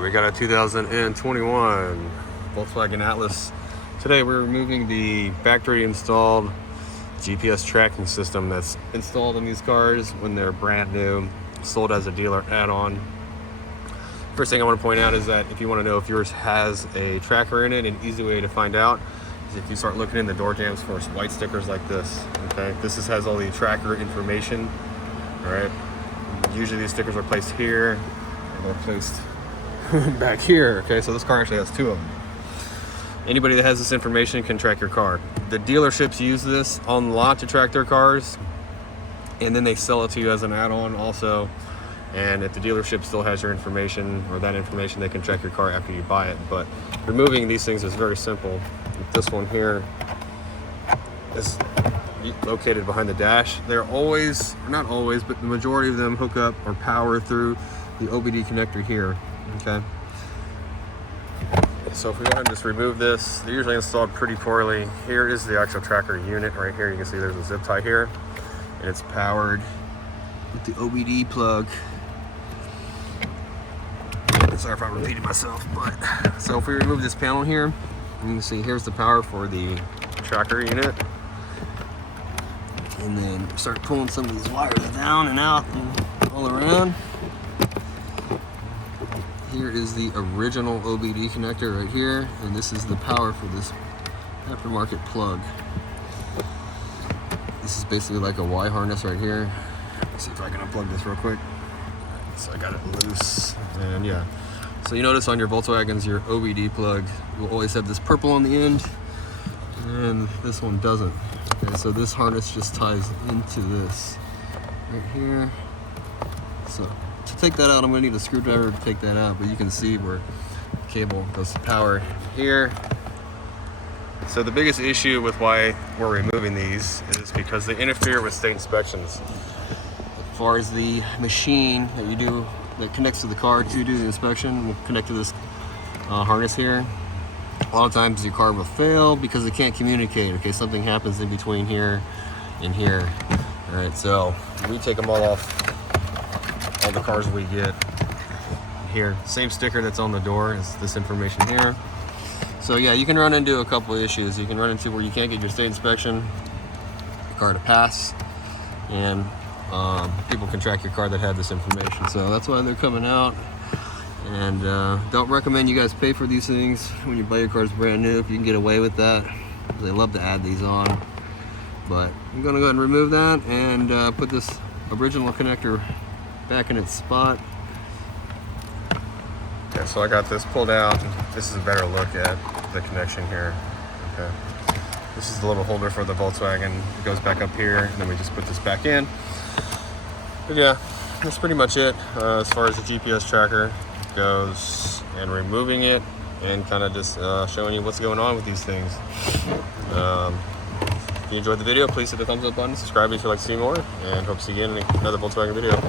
We got a 2021 Volkswagen Atlas. Today we're removing the factory installed GPS tracking system that's installed in these cars when they're brand new, sold as a dealer add-on. First thing I want to point out is that if you want to know if yours has a tracker in it, an easy way to find out is if you start looking in the door jambs for white stickers like this. Okay, has all the tracker information. All right, usually these stickers are placed here and they're placed back here. Okay, so this car actually has two of them. Anybody that has this information can track your car. The dealerships use this on the lot to track their cars, and then they sell it to you as an add-on also. And if the dealership still has your information or that information, they can track your car after you buy it. But removing these things is very simple. This one here is located behind the dash. They're always, or not always, but the majority of them hook up or power through the OBD connector here. Okay, so if we go ahead and just remove this, they're usually installed pretty poorly. Here is the actual tracker unit right here. You can see there's a zip tie here, and it's powered with the OBD plug. Sorry if I'm repeating myself, but so if we remove this panel here, you can see here's the power for the tracker unit, and then start pulling some of these wires down and out and all around. Here is the original OBD connector right here, and this is the power for this aftermarket plug. This is basically like a Y harness right here. Let's see if I can unplug this real quick. So I got it loose, and yeah. So you notice on your Volkswagens, your OBD plug will always have this purple on the end, and this one doesn't. Okay, so this harness just ties into this right here. So to take that out, I'm going to need a screwdriver to take that out, but you can see where the cable goes to power here. So the biggest issue with why we're removing these is because they interfere with state inspections. As far as the machine that you do that connects to the car to do the inspection will connect to this harness here. A lot of times your car will fail because it can't communicate. Okay, something happens in between here and here. All right, so we take them all off. All the cars we get here, same sticker that's on the door is this information here. So yeah, you can run into a couple of issues. You can run into where you can't get your state inspection, your car to pass, and people can track your car that had this information. So that's why they're coming out. And don't recommend you guys pay for these things when you buy your cars brand new if you can get away with that. They love to add these on. But I'm gonna go ahead and remove that and put this original connector back in its spot. Okay, so I got this pulled out. This is a better look at the connection here. Okay, this is the little holder for the Volkswagen. It goes back up here, and then we just put this back in. But yeah, that's pretty much it as far as the GPS tracker goes, and removing it and kind of just showing you what's going on with these things. If you enjoyed the video, please hit the thumbs up button, subscribe if you'd like to see more, and hope to see you in another Volkswagen video.